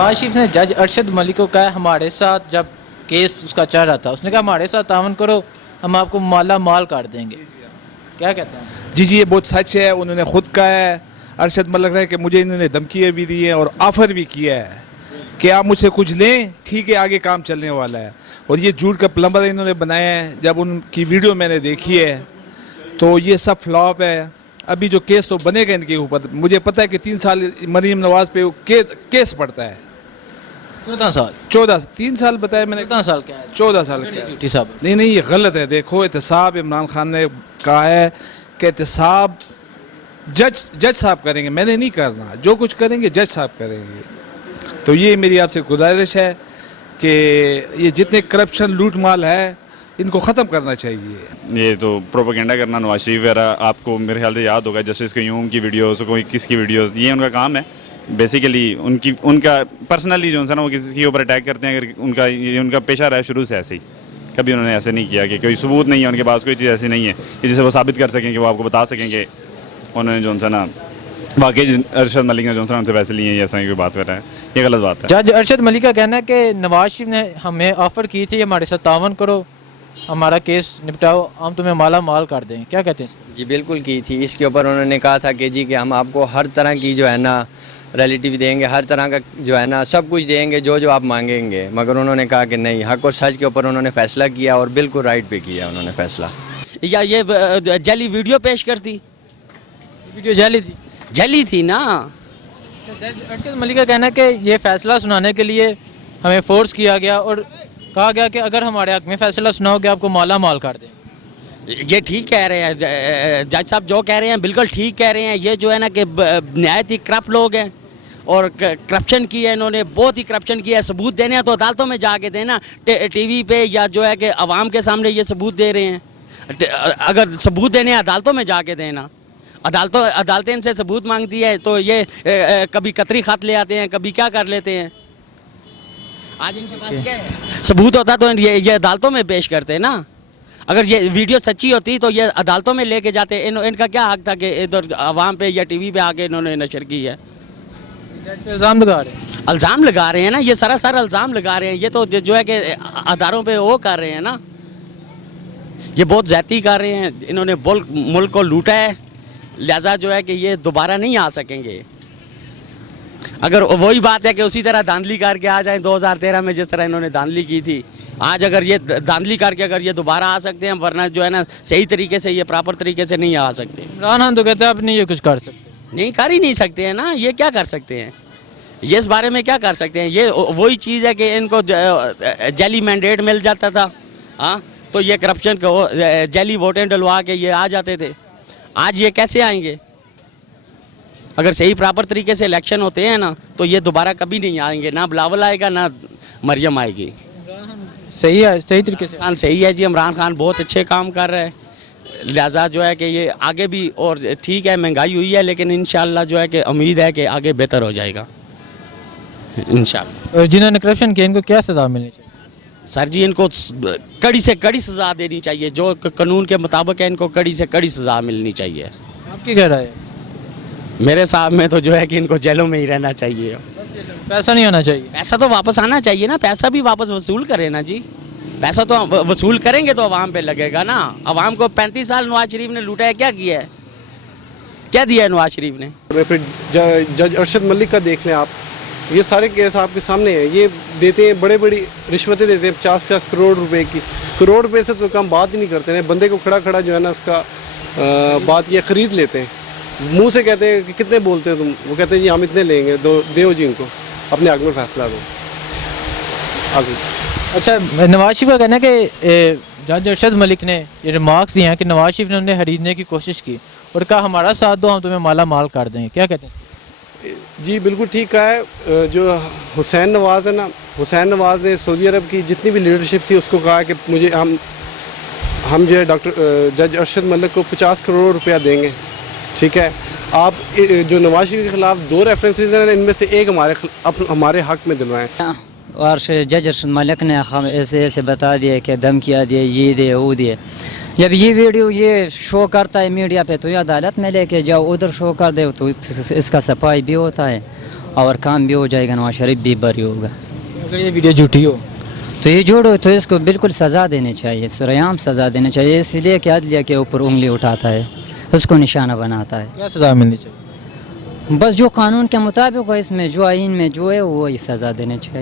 نواز شریف نے جج ارشد ملک کو کہا ہمارے ساتھ جب کیس اس کا چل رہا تھا اس نے کہا ہمارے ساتھ تعاون کرو ہم آپ کو مالا مال کر دیں گے. کیا کہتے ہیں؟ جی یہ بہت سچ ہے. انہوں نے خود کہا ہے ارشد ملک نے کہ مجھے انہوں نے دھمکیاں بھی دی ہیں اور آفر بھی کیا ہے کہ آپ مجھ سے کچھ لیں ٹھیک ہے آگے کام چلنے والا ہے. اور یہ جھوٹ کا پلمبر انہوں نے بنایا ہے. جب ان کی ویڈیو میں نے دیکھی ہے تو یہ سب فلاپ ہے. ابھی جو کیس تو بنے گا ان کے اوپر. مجھے پتہ ہے کہ 3 سال مریم نواز پہ کیس پڑتا ہے. 3 سال بتایا میں نے. 14 سال کیا ہے؟ 14 سال کیا ہے؟ نہیں یہ غلط ہے. دیکھو احتساب عمران خان نے کہا ہے کہ احتساب جج صاحب کریں گے. میں نے نہیں کرنا. جو کچھ کریں گے جج صاحب کریں گے. تو یہ میری آپ سے گزارش ہے کہ یہ جتنے کرپشن لوٹ مال ہے ان کو ختم کرنا چاہیے. یہ تو پروپیگنڈا کرنا نواز شریف وغیرہ آپ کو میرے خیال سے یاد ہوگا جسٹس قیوم کی ویڈیوز کوئی کس کی ویڈیوز یہ ان کا کام ہے. بیسیکلی ان کا پرسنلی جو ہے نا وہ کسی کے اوپر اٹیک کرتے ہیں. اگر ان کا پیشہ رہا ہے شروع سے ایسے ہی. کبھی انہوں نے ایسے نہیں کیا کہ کوئی ثبوت نہیں ہے ان کے پاس کوئی چیز ایسی نہیں ہے کہ جسے وہ ثابت کر سکیں کہ وہ آپ کو بتا سکیں کہ انہوں نے جو ہے نا واقعی ارشد ملک نے جو ہے نا ان سے پیسے لیے ہیں یا اس طرح کی کوئی بات کر رہے ہیں. یہ غلط بات ہے. جج ارشد ملک کا کہنا ہے کہ نواز شریف نے ہمیں آفر کی تھی ہمارے ساتھ تعاون کرو ہمارا کیس نپٹاؤ ہم تمہیں مالا مال کر دیں. کیا کہتے ہیں؟ جی بالکل کی تھی. اس کے اوپر انہوں نے کہا تھا کہ جی کہ ہم آپ کو ہر طرح کی جو ہے نا ریلیٹیو دیں گے, ہر طرح کا جو ہے نا سب کچھ دیں گے جو آپ مانگیں گے. مگر انہوں نے کہا کہ نہیں, حق اور سچ کے اوپر انہوں نے فیصلہ کیا اور بالکل رائٹ پہ کیا انہوں نے فیصلہ. یا یہ جعلی ویڈیو پیش کرتی. ویڈیو جعلی تھی نا. جج ارشد ملک کا کہنا ہے کہ یہ فیصلہ سنانے کے لیے ہمیں فورس کیا گیا اور کہا گیا کہ اگر ہمارے حق میں فیصلہ سناؤ گے آپ کو مالا مال کر دیں. یہ ٹھیک کہہ رہے ہیں جج صاحب, جو کہہ رہے ہیں بالکل ٹھیک کہہ رہے ہیں. یہ جو ہے نا کہ نہایت ہی کرپٹ لوگ ہیں اور کرپشن کی ہے انہوں نے, بہت ہی کرپشن کی ہے. ثبوت دینے ہیں تو عدالتوں میں جا کے دینا, ٹی وی پہ یا جو ہے کہ عوام کے سامنے یہ ثبوت دے رہے ہیں. اگر ثبوت دینے ہیں عدالتوں میں جا کے دینا. عدالتیں ان سے ثبوت مانگتی ہے تو یہ کبھی قطری خط لے آتے ہیں کبھی کیا کر لیتے ہیں. آج ان کے پاس کیا ہے ثبوت ہوتا تو یہ عدالتوں میں پیش کرتے نا. اگر یہ ویڈیو سچی ہوتی تو یہ عدالتوں میں لے کے جاتے. ان کا کیا حق تھا کہ ادھر عوام پہ یا ٹی وی پہ آ کے انہوں نے نشر کی ہے. الزام لگا رہے ہیں نا, یہ سراسر الزام لگا رہے ہیں. یہ تو جو ہے کہ اداروں پہ وہ کر رہے ہیں نا, یہ بہت زیادتی کر رہے ہیں. انہوں نے ملک کو لوٹا ہے, لہذا جو ہے کہ یہ دوبارہ نہیں آ سکیں گے. اگر وہی بات ہے کہ اسی طرح دھاندلی کر کے آ جائیں 2013 میں جس طرح انہوں نے دھاندلی کی تھی, آج اگر یہ دھاندلی کر کے اگر یہ دوبارہ آ سکتے ہیں, ورنہ جو ہے نا صحیح طریقے سے یہ پراپر طریقے سے نہیں آ سکتے. عمران خان تو کہتے ہیں آپ نہیں یہ کچھ کر سکتے. نہیں کر ہی نہیں سکتے ہیں نا. یہ کیا کر سکتے ہیں, یہ اس بارے میں کیا کر سکتے ہیں. یہ وہی چیز ہے کہ ان کو جعلی مینڈیٹ مل جاتا تھا, ہاں تو یہ کرپشن کو جعلی ووٹیں ڈلوا کے یہ آ جاتے تھے. آج یہ کیسے آئیں گے؟ اگر صحیح پراپر طریقے سے الیکشن ہوتے ہیں نا تو یہ دوبارہ کبھی نہیں آئیں گے. نہ بلاول آئے گا نہ مریم آئے گی. صحیح ہے, صحیح طریقے سے صحیح ہے جی. عمران خان بہت اچھے کام کر رہے ہیں, لہٰذا جو ہے کہ یہ آگے بھی, اور ٹھیک ہے مہنگائی ہوئی ہے لیکن انشاءاللہ جو ہے کہ امید ہے کہ آگے بہتر ہو جائے گا انشاءاللہ. اور جنہوں نے کرپشن کیا ان کو کیا سزا ملنی چاہیے؟ سر جی ان کو کڑی سے کڑی سزا دینی چاہیے. جو قانون کے مطابق ہے ان کو کڑی سے کڑی سزا ملنی چاہیے. آپ کی کیا رائے ہے؟ میرے صاحب میں تو جو ہے کہ ان کو جیلوں میں ہی رہنا چاہیے. پیسہ نہیں ہونا چاہیے. پیسہ تو واپس آنا چاہیے نا. پیسہ بھی واپس وصول کرے نا جی. پیسہ تو وصول کریں گے تو عوام پہ لگے گا نا. عوام کو 35 سال نواز شریف نے لوٹا ہے, کیا کیا ہے, کیا دیا ہے نواز شریف نے. پھر جج ارشد ملک کا دیکھ لیں آپ, یہ سارے کیس آپ کے سامنے ہیں. یہ دیتے ہیں بڑی رشوتیں دیتے ہیں 50 کروڑ روپے کی. کروڑ روپے سے تو کم بات ہی نہیں کرتے ہیں. بندے کو کھڑا جو ہے نا اس کا بات یہ خرید لیتے ہیں. منہ سے کہتے ہیں کہ کتنے بولتے ہو تم, وہ کہتے ہیں جی ہم اتنے لیں گے, دیو جی ان کو اپنے حق میں فیصلہ دو. آگے اچھا, نواز شریف کا کہنا ہے کہ جج ارشد ملک نے یہ ریمارکس دیے ہیں کہ نواز شریف نے انہیں خریدنے کی کوشش کی اور کہا ہمارا ساتھ دو ہم تمہیں مالا مال کر دیں گے. کیا کہتے ہیں؟ جی بالکل ٹھیک کہا ہے. جو حسین نواز ہے نا, حسین نواز نے سعودی عرب کی جتنی بھی لیڈرشپ تھی اس کو کہا کہ مجھے ہم جو ہے جج ارشد ملک کو 50 کروڑ روپیہ دیں گے. ٹھیک ہے, آپ جو نواز شریف کے خلاف 2 ریفرنسز ہیں ان میں سے ایک ہمارے حق میں دلوائیں. اور جج ارشد ملک نے ایسے بتا دیا کہ دھمکیاں دے, یہ دے وہ دے. جب یہ ویڈیو یہ شو کرتا ہے میڈیا پہ تو یہ عدالت میں لے کے جاؤ, ادھر شو کر دے تو اس کا صفائی بھی ہوتا ہے. اور کام بھی ہو جائے گا, نواز شریف بھی بری ہوگا. اگر یہ ویڈیو جھوٹی ہو تو یہ جوڑو تو اس کو بالکل سزا دینی چاہیے, سریعام سزا دینی چاہیے, اس لیے کہ عدلیہ کے اوپر انگلی اٹھاتا ہے, اس کو نشانہ بناتا ہے. کیا سزا ملنی چاہیے؟ بس جو قانون کے مطابق ہو, اس میں جو آئین میں جو ہے وہی سزا دینے چاہیے.